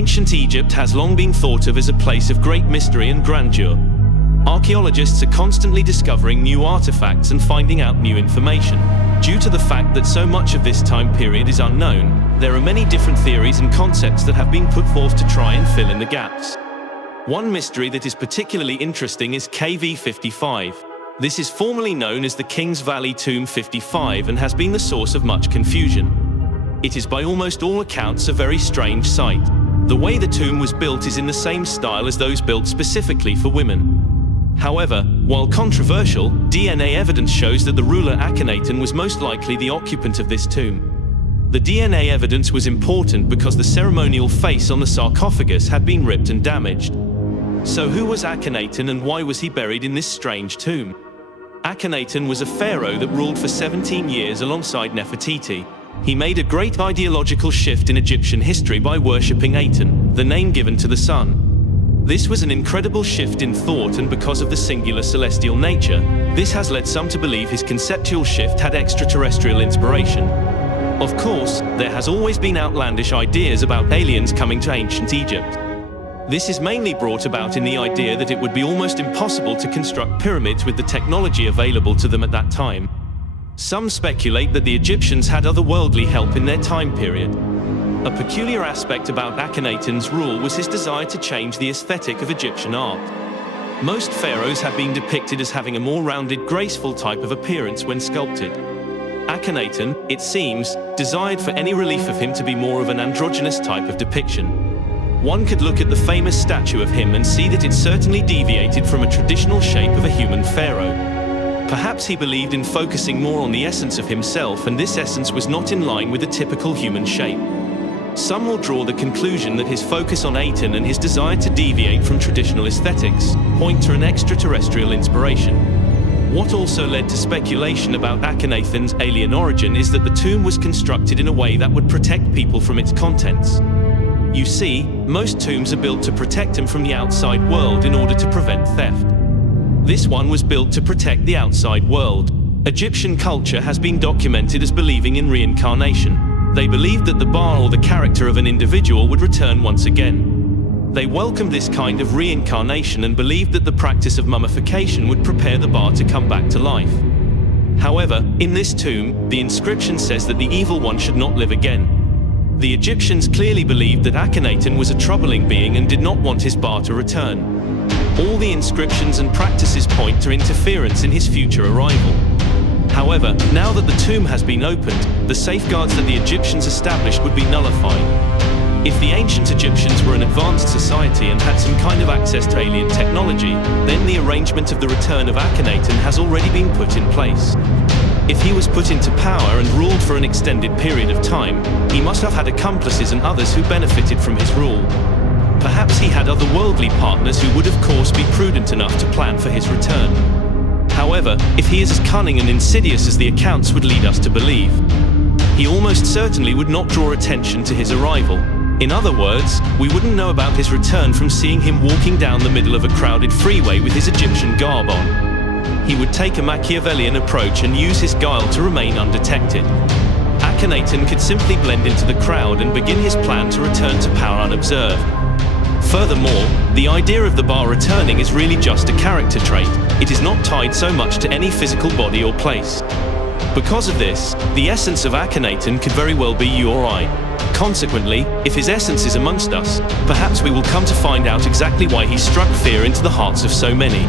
Ancient Egypt has long been thought of as a place of great mystery and grandeur. Archaeologists are constantly discovering new artifacts and finding out new information. Due to the fact that so much of this time period is unknown, there are many different theories and concepts that have been put forth to try and fill in the gaps. One mystery that is particularly interesting is KV55. This is formerly known as the King's Valley Tomb 55 and has been the source of much confusion. It is by almost all accounts a very strange sight. The way the tomb was built is in the same style as those built specifically for women. However, while controversial, DNA evidence shows that the ruler Akhenaten was most likely the occupant of this tomb. The DNA evidence was important because the ceremonial face on the sarcophagus had been ripped and damaged. So who was Akhenaten and why was he buried in this strange tomb? Akhenaten was a pharaoh that ruled for 17 years alongside Nefertiti. He made a great ideological shift in Egyptian history by worshipping Aten, the name given to the sun. This was an incredible shift in thought, and because of the singular celestial nature, this has led some to believe his conceptual shift had extraterrestrial inspiration. Of course, there has always been outlandish ideas about aliens coming to ancient Egypt. This is mainly brought about in the idea that it would be almost impossible to construct pyramids with the technology available to them at that time. Some speculate that the Egyptians had otherworldly help in their time period. A peculiar aspect about Akhenaten's rule was his desire to change the aesthetic of Egyptian art. Most pharaohs have been depicted as having a more rounded, graceful type of appearance when sculpted. Akhenaten, it seems, desired for any relief of him to be more of an androgynous type of depiction. One could look at the famous statue of him and see that it certainly deviated from a traditional shape of a human pharaoh. Perhaps he believed in focusing more on the essence of himself, and this essence was not in line with a typical human shape. Some will draw the conclusion that his focus on Aten and his desire to deviate from traditional aesthetics point to an extraterrestrial inspiration. What also led to speculation about Akhenaten's alien origin is that the tomb was constructed in a way that would protect people from its contents. You see, most tombs are built to protect them from the outside world in order to prevent theft. This one was built to protect the outside world. Egyptian culture has been documented as believing in reincarnation. They believed that the ba or the character of an individual would return once again. They welcomed this kind of reincarnation and believed that the practice of mummification would prepare the ba to come back to life. However, in this tomb, the inscription says that the evil one should not live again. The Egyptians clearly believed that Akhenaten was a troubling being and did not want his ba to return. All the inscriptions and practices point to interference in his future arrival. However, now that the tomb has been opened, the safeguards that the Egyptians established would be nullified. If the ancient Egyptians were an advanced society and had some kind of access to alien technology, then the arrangement of the return of Akhenaten has already been put in place. If he was put into power and ruled for an extended period of time, he must have had accomplices and others who benefited from his rule. Perhaps he had otherworldly partners who would of course be prudent enough to plan for his return. However, if he is as cunning and insidious as the accounts would lead us to believe, he almost certainly would not draw attention to his arrival. In other words, we wouldn't know about his return from seeing him walking down the middle of a crowded freeway with his Egyptian garb on. He would take a Machiavellian approach and use his guile to remain undetected. Akhenaten could simply blend into the crowd and begin his plan to return to power unobserved. Furthermore, the idea of the ba returning is really just a character trait. It is not tied so much to any physical body or place. Because of this, the essence of Akhenaten could very well be you or I. Consequently, if his essence is amongst us, perhaps we will come to find out exactly why he struck fear into the hearts of so many.